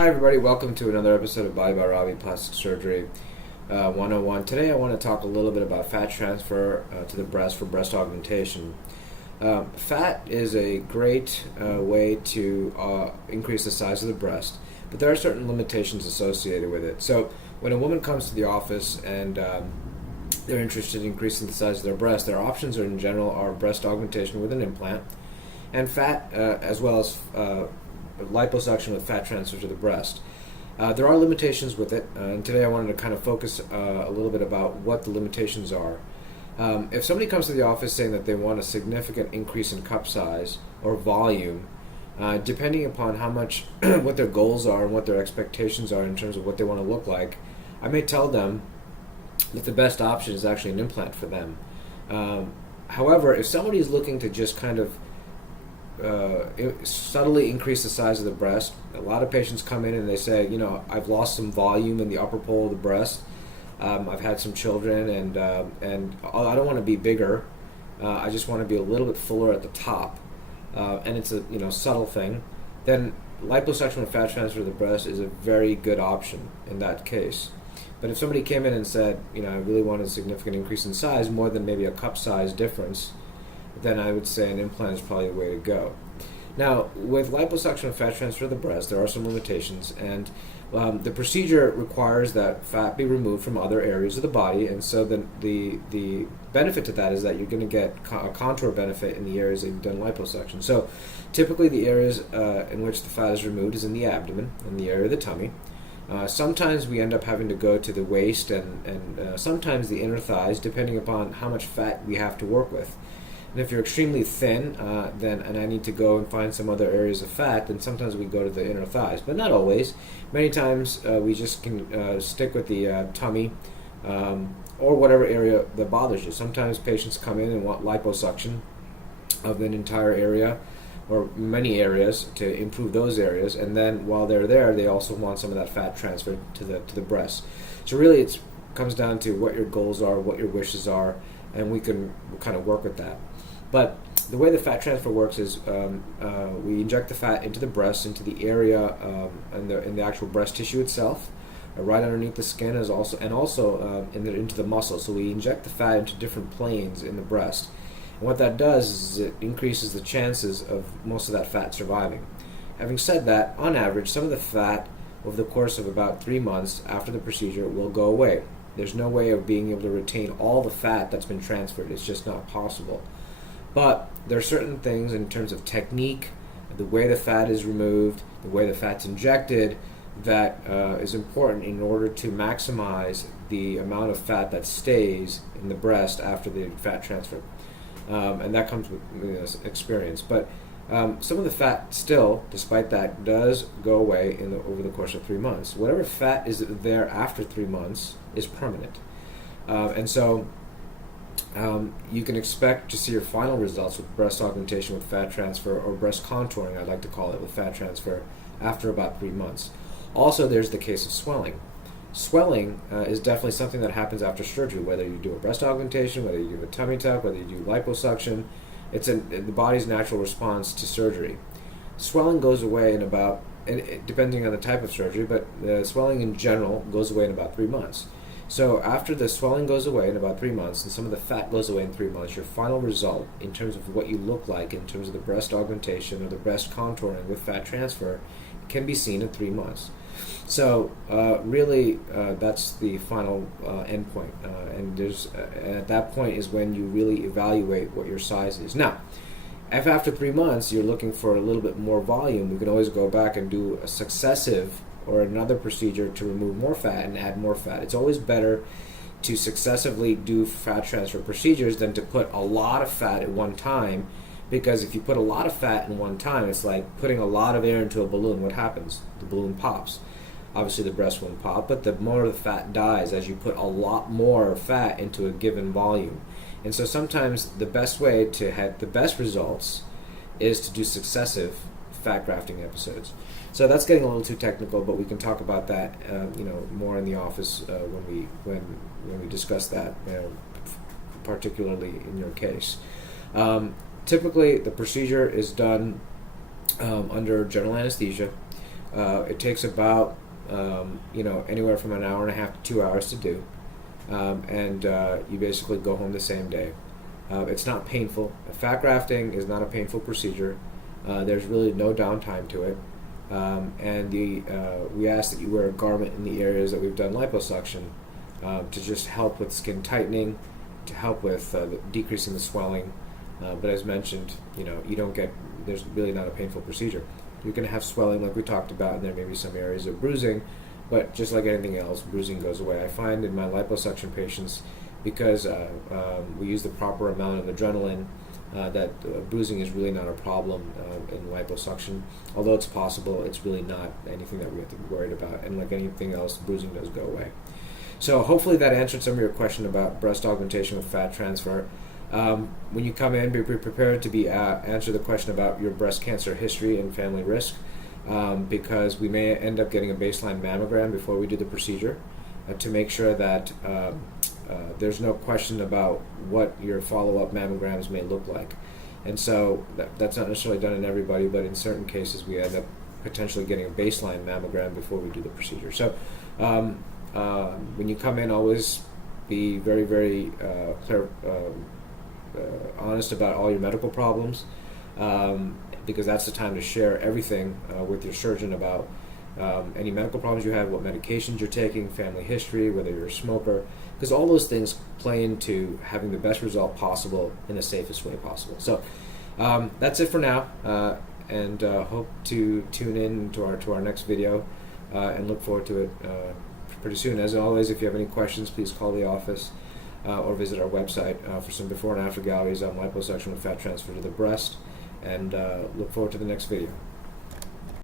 Hi everybody, welcome to another episode of Body by Ravi Plastic Surgery 101. Today I want to talk a little bit about fat transfer to the breast for breast augmentation. Fat is a great way to increase the size of the breast, but there are certain limitations associated with it. So when a woman comes to the office and they're interested in increasing the size of their breast, their options in general are breast augmentation with an implant and fat as well as liposuction with fat transfer to the breast. There are limitations with it, and today I wanted to kind of focus a little bit about what the limitations are. If somebody comes to the office saying that they want a significant increase in cup size or volume, depending upon how much, what their goals are and what their expectations are in terms of what they want to look like, I may tell them that the best option is actually an implant for them. However, if somebody is looking to just kind of subtly increase the size of the breast. A lot of patients come in and they say, I've lost some volume in the upper pole of the breast. I've had some children, and I don't want to be bigger. I just want to be a little bit fuller at the top, and it's a subtle thing. Then liposuction with fat transfer to the breast is a very good option in that case. But if somebody came in and said, I really want a significant increase in size, more than maybe a cup size difference, then I would say an implant is probably the way to go. Now, with liposuction and fat transfer to the breast, there are some limitations, and the procedure requires that fat be removed from other areas of the body, and so the benefit to that is that you're going to get a contour benefit in the areas that you've done liposuction. So typically the areas in which the fat is removed is in the abdomen, in the area of the tummy. Sometimes we end up having to go to the waist and sometimes the inner thighs, depending upon how much fat we have to work with. And if you're extremely thin, and I need to go and find some other areas of fat, then sometimes we go to the inner thighs, but not always. Many times we just can stick with the tummy or whatever area that bothers you. Sometimes patients come in and want liposuction of an entire area or many areas to improve those areas, and then while they're there, they also want some of that fat transferred to the breast. So really, it comes down to what your goals are, what your wishes are, and we can kind of work with that. But the way the fat transfer works is we inject the fat into the breast, into the area in the actual breast tissue itself, right underneath the skin, into the muscle. So we inject the fat into different planes in the breast. And what that does is it increases the chances of most of that fat surviving. Having said that, on average, some of the fat over the course of about 3 months after the procedure will go away. There's no way of being able to retain all the fat that's been transferred. It's just not possible. But there are certain things in terms of technique, the way the fat is removed, the way the fat's injected, that is important in order to maximize the amount of fat that stays in the breast after the fat transfer. And that comes with experience. But some of the fat still, despite that, does go away over the course of 3 months. Whatever fat is there after 3 months is permanent. And so you can expect to see your final results with breast augmentation with fat transfer, or breast contouring, I'd like to call it, with fat transfer after about 3 months. Also, there's the case of swelling. Swelling is definitely something that happens after surgery, whether you do a breast augmentation, whether you do a tummy tuck, whether you do liposuction. It's the body's natural response to surgery. Swelling goes away in about, depending on the type of surgery, but swelling in general goes away in about 3 months. So after the swelling goes away in about 3 months and some of the fat goes away in 3 months, your final result in terms of what you look like in terms of the breast augmentation or the breast contouring with fat transfer can be seen in 3 months. So really, that's the final endpoint, and at that point is when you really evaluate what your size is. Now, if after 3 months you're looking for a little bit more volume, we can always go back and do a successive or another procedure to remove more fat and add more fat. It's always better to successively do fat transfer procedures than to put a lot of fat at one time, because if you put a lot of fat in one time, it's like putting a lot of air into a balloon. What happens? The balloon pops. Obviously the breast won't pop, but the more the fat dies as you put a lot more fat into a given volume. And so sometimes the best way to have the best results is to do successive fat grafting episodes. So that's getting a little too technical, but we can talk about that, more in the office when we discuss that, particularly in your case. Typically, the procedure is done under general anesthesia. It takes about anywhere from an hour and a half to 2 hours to do, and you basically go home the same day. It's not painful. Fat grafting is not a painful procedure. There's really no downtime to it, and we ask that you wear a garment in the areas that we've done liposuction to just help with skin tightening, to help with decreasing the swelling. But as mentioned, there's really not a painful procedure. You're going to have swelling like we talked about, and there may be some areas of bruising, but just like anything else, bruising goes away. I find in my liposuction patients, because we use the proper amount of adrenaline, that bruising is really not a problem in liposuction. Although it's possible, it's really not anything that we have to be worried about. And like anything else, bruising does go away. So hopefully that answered some of your question about breast augmentation with fat transfer. When you come in, be prepared to answer the question about your breast cancer history and family risk, because we may end up getting a baseline mammogram before we do the procedure to make sure that there's no question about what your follow-up mammograms may look like. And so that's not necessarily done in everybody, but in certain cases we end up potentially getting a baseline mammogram before we do the procedure. So when you come in, always be very, very honest about all your medical problems, because that's the time to share everything with your surgeon about any medical problems you have, what medications you're taking, family history, whether you're a smoker, because all those things play into having the best result possible in the safest way possible. So that's it for now, and hope to tune in to our next video and look forward to it pretty soon. As always, if you have any questions, please call the office or visit our website for some before and after galleries on liposuction with fat transfer to the breast, and look forward to the next video.